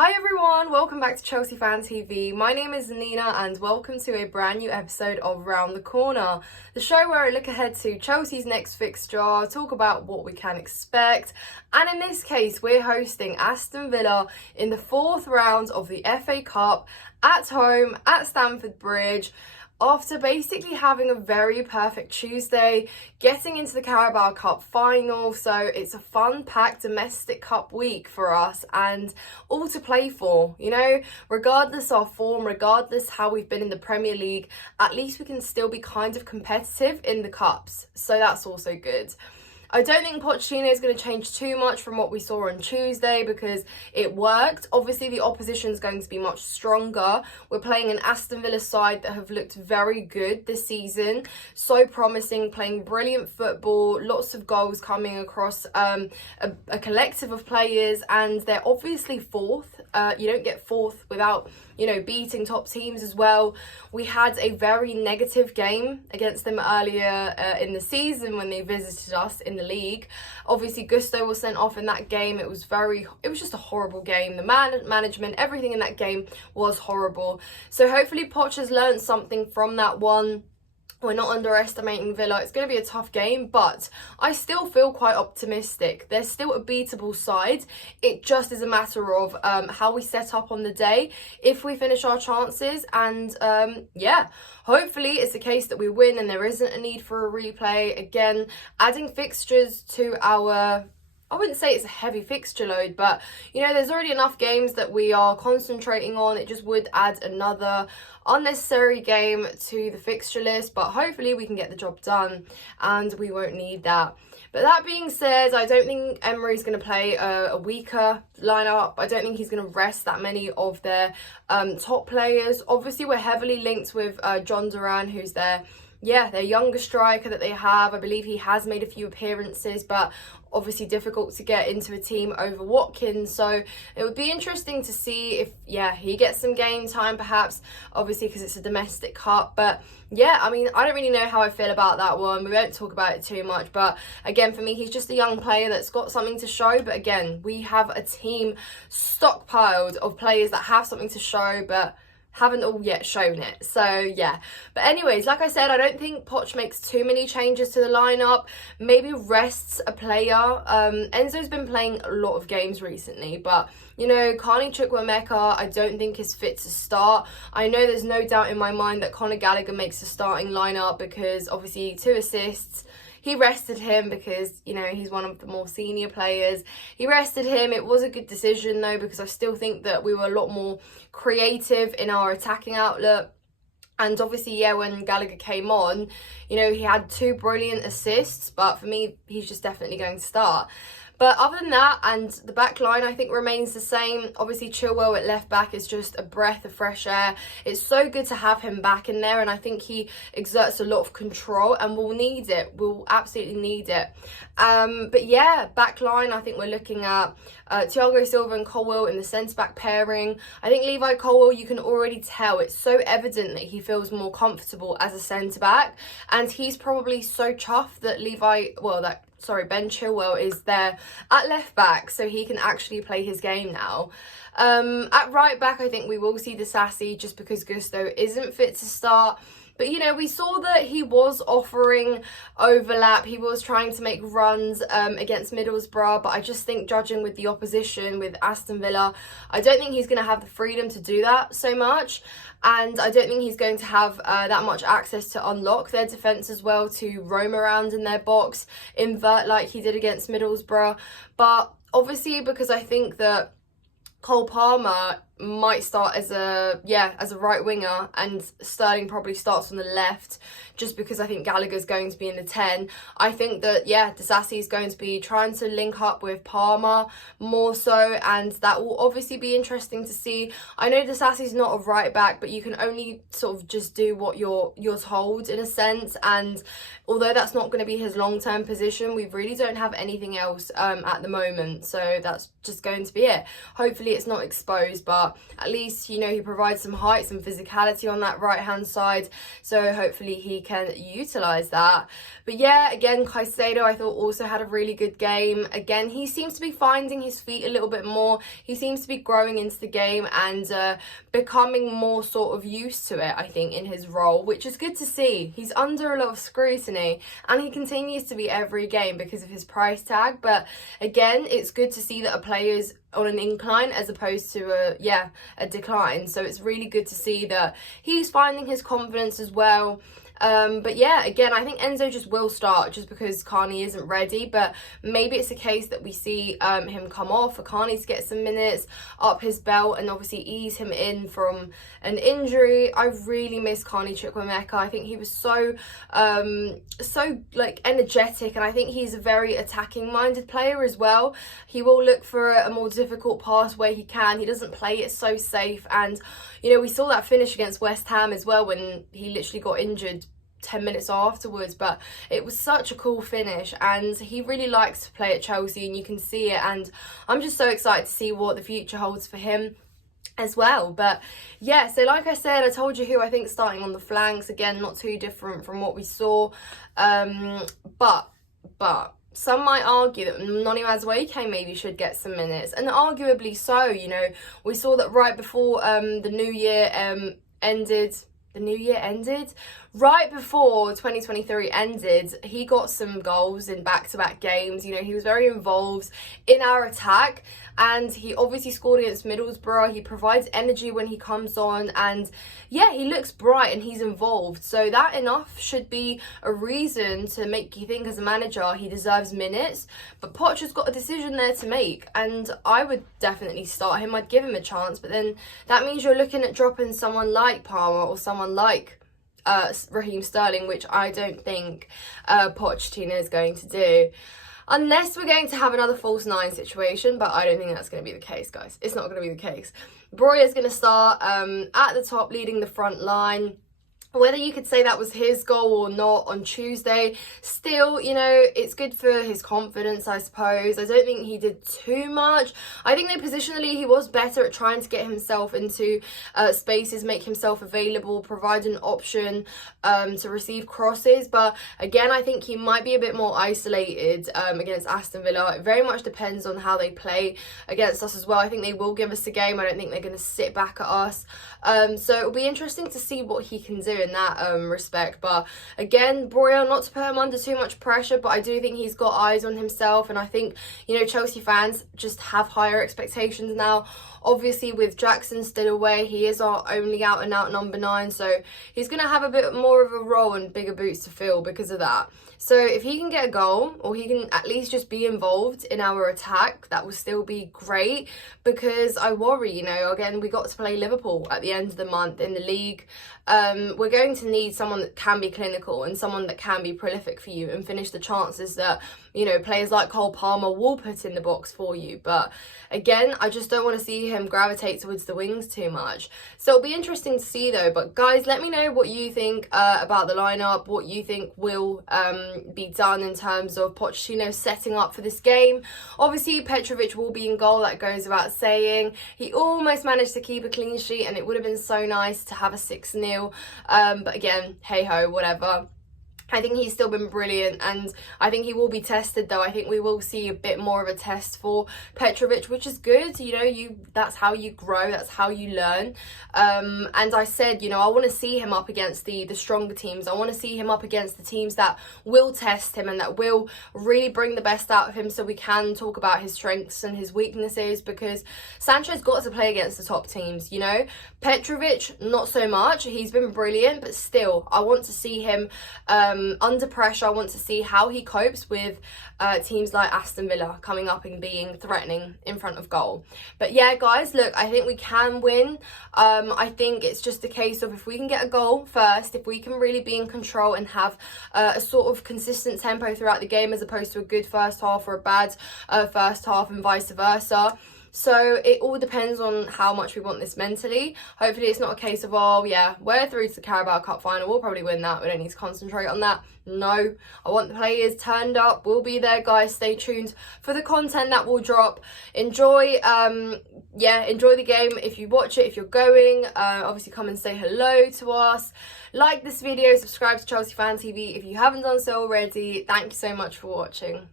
Hi everyone, welcome back to Chelsea Fan TV. My name is Nina and welcome to a brand new episode of Round the Corner, the show where I look ahead to Chelsea's next fixture, talk about what we can expect, and in this case we're hosting Aston Villa in the fourth round of the FA Cup at home at Stamford Bridge. After basically having a very perfect Tuesday, getting into the Carabao Cup final, so it's a fun-packed domestic cup week for us and all to play for, regardless our form, regardless how we've been in the Premier League, at least we can still be kind of competitive in the cups, so that's also good. I don't think Pochettino is going to change too much from what we saw on Tuesday because it worked. Obviously, the opposition is going to be much stronger. We're playing an Aston Villa side that have looked very good this season. So promising, playing brilliant football, lots of goals coming across a collective of players, and they're obviously fourth. You don't get fourth without beating top teams as well. We had a very negative game against them earlier in the season when they visited us in the league. Obviously, Gusto was sent off in that game. It was just a horrible game. The management, everything in that game was horrible. So hopefully Poch has learned something from that one. We're not underestimating Villa. It's going to be a tough game, but I still feel quite optimistic. They're still a beatable side. It just is a matter of how we set up on the day, if we finish our chances, and hopefully it's the case that we win and there isn't a need for a replay. Again, adding fixtures to our... I wouldn't say it's a heavy fixture load, but, there's already enough games that we are concentrating on. It just would add another unnecessary game to the fixture list, but hopefully we can get the job done and we won't need that. But that being said, I don't think Emery's going to play a weaker lineup. I don't think he's going to rest that many of their top players. Obviously, we're heavily linked with John Duran, who's their younger striker that they have. I believe he has made a few appearances, but obviously difficult to get into a team over Watkins. So it would be interesting to see if, he gets some game time perhaps, obviously because it's a domestic cup. But I don't really know how I feel about that one. We won't talk about it too much. But again, for me, he's just a young player that's got something to show. But again, we have a team stockpiled of players that have something to show, but haven't all yet shown it. So but anyways, like I said, I don't think Poch makes too many changes to the lineup. Maybe rests a player. Enzo's been playing a lot of games recently, but Carney Chukwuemeka I don't think is fit to start. I know there's no doubt in my mind that Conor Gallagher makes the starting lineup because obviously 2 assists. He rested him because, he's one of the more senior players. He rested him. It was a good decision, though, because I still think that we were a lot more creative in our attacking outlook. And obviously, when Gallagher came on, he had 2 brilliant assists. But for me, he's just definitely going to start. But other than that, and the back line, I think remains the same. Obviously, Chilwell at left back is just a breath of fresh air. It's so good to have him back in there, and I think he exerts a lot of control, and we'll need it. We'll absolutely need it. Back line, I think we're looking at Thiago Silva and Chilwell in the centre-back pairing. I think Levi Chilwell, you can already tell, it's so evident that he feels more comfortable as a centre-back, and he's probably so chuffed that Ben Chilwell is there at left back, so he can actually play his game now. At right back, I think we will see Disasi just because Gusto isn't fit to start. But, we saw that he was offering overlap. He was trying to make runs against Middlesbrough. But I just think judging with the opposition, with Aston Villa, I don't think he's going to have the freedom to do that so much. And I don't think he's going to have that much access to unlock their defence as well, to roam around in their box, invert like he did against Middlesbrough. But obviously, because I think that Cole Palmer might start as a right winger and Sterling probably starts on the left, just because I think Gallagher's going to be in the 10. I think that Disasi is going to be trying to link up with Palmer more so, and that will obviously be interesting to see. I know Disasi's not a right back, but you can only sort of just do what you're told in a sense, and although that's not going to be his long-term position, we really don't have anything else at the moment, so that's just going to be it. Hopefully it's not exposed, but but at least, you know, he provides some height, some physicality on that right-hand side, so hopefully he can utilise that. But yeah, again, Caicedo I thought also had a really good game. Again, he seems to be finding his feet a little bit more. He seems to be growing into the game and becoming more sort of used to it, I think, in his role, which is good to see. He's under a lot of scrutiny and he continues to be every game because of his price tag, but again, it's good to see that a player's on an incline as opposed to a decline. So it's really good to see that he's finding his confidence as well. But yeah, again, I think Enzo just will start just because Carney isn't ready, but maybe it's a case that we see him come off for Carney to get some minutes up his belt and obviously ease him in from an injury. I really miss Carney Chukwuemeka. I think he was so like energetic, and I think he's a very attacking minded player as well. He will look for a more difficult pass where he can. He doesn't play it so safe, and you know, we saw that finish against West Ham as well when he literally got injured 10 minutes afterwards, but it was such a cool finish, and he really likes to play at Chelsea and you can see it, and I'm just so excited to see what the future holds for him as well. But yeah, so like I said, I told you who I think starting on the flanks. Again, not too different from what we saw, but some might argue that Noni Madueke maybe should get some minutes, and arguably so. You know, we saw that right before the new year ended, right before 2023 ended, he got some goals in back-to-back games. You know, he was very involved in our attack, and he obviously scored against Middlesbrough. He provides energy when he comes on, and yeah, he looks bright and he's involved. So that enough should be a reason to make you think as a manager he deserves minutes. But Poch has got a decision there to make, and I would definitely start him. I'd give him a chance, but then that means you're looking at dropping someone like Palmer or someone like Raheem Sterling, which I don't think Pochettino is going to do. Unless we're going to have another false nine situation, but I don't think that's going to be the case, guys. It's not going to be the case. Broya's going to start at the top, leading the front line. Whether you could say that was his goal or not on Tuesday, still, you know, it's good for his confidence, I suppose. I don't think he did too much. I think that positionally he was better at trying to get himself into spaces, make himself available, provide an option to receive crosses. But again, I think he might be a bit more isolated against Aston Villa. It very much depends on how they play against us as well. I think they will give us a game. I don't think they're going to sit back at us. So it'll be interesting to see what he can do in that respect. But again, Broya, not to put him under too much pressure, but I do think he's got eyes on himself, and I think, you know, Chelsea fans just have higher expectations now. Obviously, with Jackson still away, he is our only out and out number 9, so he's going to have a bit more of a role and bigger boots to fill because of that. So if he can get a goal, or he can at least just be involved in our attack, that will still be great, because I worry, you know, again, we got to play Liverpool at the end of the month in the league. We're going to need someone that can be clinical and someone that can be prolific for you and finish the chances that, you know, players like Cole Palmer will put in the box for you. But again, I just don't want to see him gravitate towards the wings too much. So it'll be interesting to see though. But guys, let me know what you think about the lineup, what you think will be done in terms of Pochettino setting up for this game. Obviously, Petrovic will be in goal, that goes without saying. He almost managed to keep a clean sheet, and it would have been so nice to have a 6-0. But again, hey-ho, whatever. I think he's still been brilliant, and I think he will be tested though. I think we will see a bit more of a test for Petrovic, which is good. You know, that's how you grow, that's how you learn. And I said, you know, I want to see him up against the stronger teams. I want to see him up against the teams that will test him and that will really bring the best out of him, so we can talk about his strengths and his weaknesses, because Sancho's got to play against the top teams, you know. Petrovic, not so much. He's been brilliant, but still, I want to see him under pressure. I want to see how he copes with teams like Aston Villa coming up and being threatening in front of goal. But yeah, guys, look, I think we can win. I think it's just a case of if we can get a goal first, if we can really be in control and have a sort of consistent tempo throughout the game, as opposed to a good first half or a bad first half and vice versa. So it all depends on how much we want this mentally. Hopefully it's not a case of, oh yeah, we're through to the Carabao Cup final, we'll probably win that, we don't need to concentrate on that. No, I want the players turned up. We'll be there, guys. Stay tuned for the content that will drop. Enjoy enjoy the game. If you watch it, if you're going, obviously come and say hello to us. Like this video, subscribe to Chelsea Fan TV if you haven't done so already. Thank you so much for watching.